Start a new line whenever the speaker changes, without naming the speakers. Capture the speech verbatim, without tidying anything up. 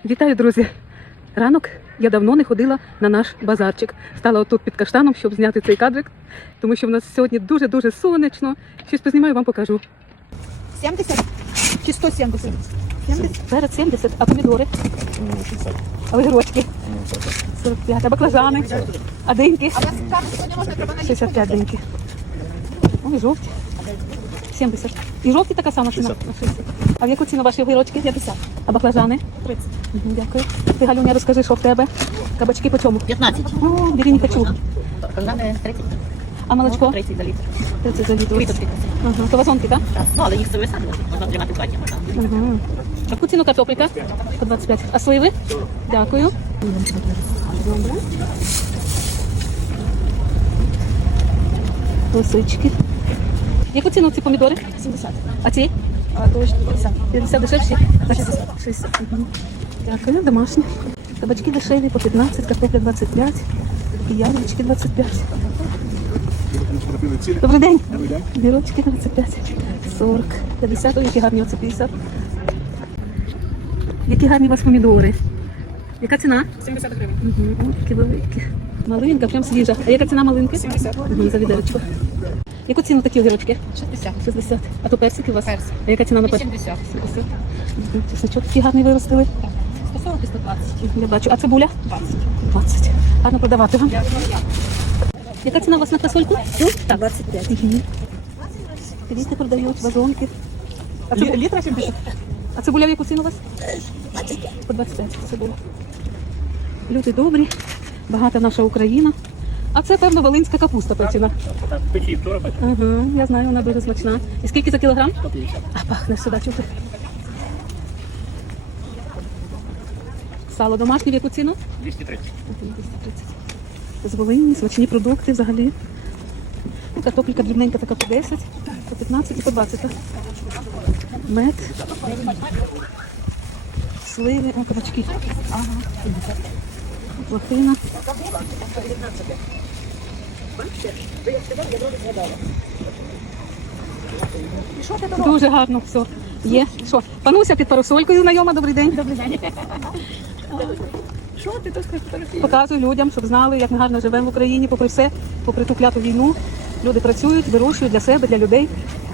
Вітаю, друзі! Ранок, я давно не ходила на наш базарчик. Стала отут під каштаном, щоб зняти цей кадрик, тому що в нас сьогодні дуже-дуже сонячно. Щось познімаю, вам покажу.
сімдесят чи сто сімдесят?
сімдесят? Перед сімдесят, а помідори? А огірочки? сорок п'ять, а баклажани? А диньки?
А у вас карту сьогодні можна треба на
шістдесят п'ять диньки. Ой, жовті. сімдесят. І жовті така сама ціна? шістдесят. А в яку ціну ваші огірочки? п'ятдесят. А баклажани? тридцять. Угу, дякую. Ти, Галюня, розкажи, що в тебе? Кабачки по чому?
п'ятнадцять.
О, бери, не хочу.
Баклажани тридцять.
А молочко?
тридцять за літр.
тридцять за літр.
Квіточки.
Ага, то вазонки, так?
Так. Ну, але їх це висадили. Можна тримати в хаті. Можна.
Ага. А яку ціну картопелька? По двадцять п'ять. А сливи? Дякую. Добре. Лисички. Яку ціну ці помідори?
сімдесят.
А ці?
А то п'ятдесят.
п'ятдесят дешевші?
шістдесят.
шістдесят. Угу. Дякую, домашні. Кабачки дешеві по п'ятнадцять, картопля двадцять п'ять, і яблучки двадцять п'ять. Добрий день. Бірочки двадцять п'ять, сорок, п'ятдесят, ой, які гарні, оце п'ятдесят. Які гарні у вас помідори. Яка ціна?
сімдесят гривень.
Угу, такі великі. Малинка, прям свіжа. А яка ціна малинки?
сімдесят.
Угу, за відерочку. Яку ціну такі огірочки?
шістдесят.
шістдесят. А то персики у вас?
Персик.
А яка ціна на персик?
вісімдесят.
сімдесят. Угу, чесночок такий гарний виростили.
сто сорок і сто двадцять.
Я бачу. А цибуля?
двадцять.
двадцять. Гарно продавати вам. Яка ціна у вас на фасольку? Так.
двадцять п'ять.
Угу. Квіти продають, вазонки. А, цибу...
Літра сімдесят.
а цибуля в яку ціну у вас? По двадцять п'ять цибуля. Люди добрі, багата наша Україна. А це, певно, волинська капуста печена.
Печі, хто робить?
Ага, я знаю, вона дуже смачна. І скільки за кілограм?
сто п'ятдесят.
А пахне сюди, чути. Сало домашнє в яку ціну?
двісті тридцять.
двісті тридцять. З Волині, смачні продукти взагалі. Ну, картопелька дрібненька така по десять, по п'ятнадцять і по двадцять. Так? Мед. Сливи, о, кабачки. Ага. Лохина. Дуже гарно все. Є. Що? Пануся під парасолькою знайома, добрий день. Добрий день.
Що ти тут фотографуєш?
Показую людям, щоб знали, як ми гарно живемо в Україні, попри все, попри ту кляту війну. Люди працюють, вирощують для себе, для людей.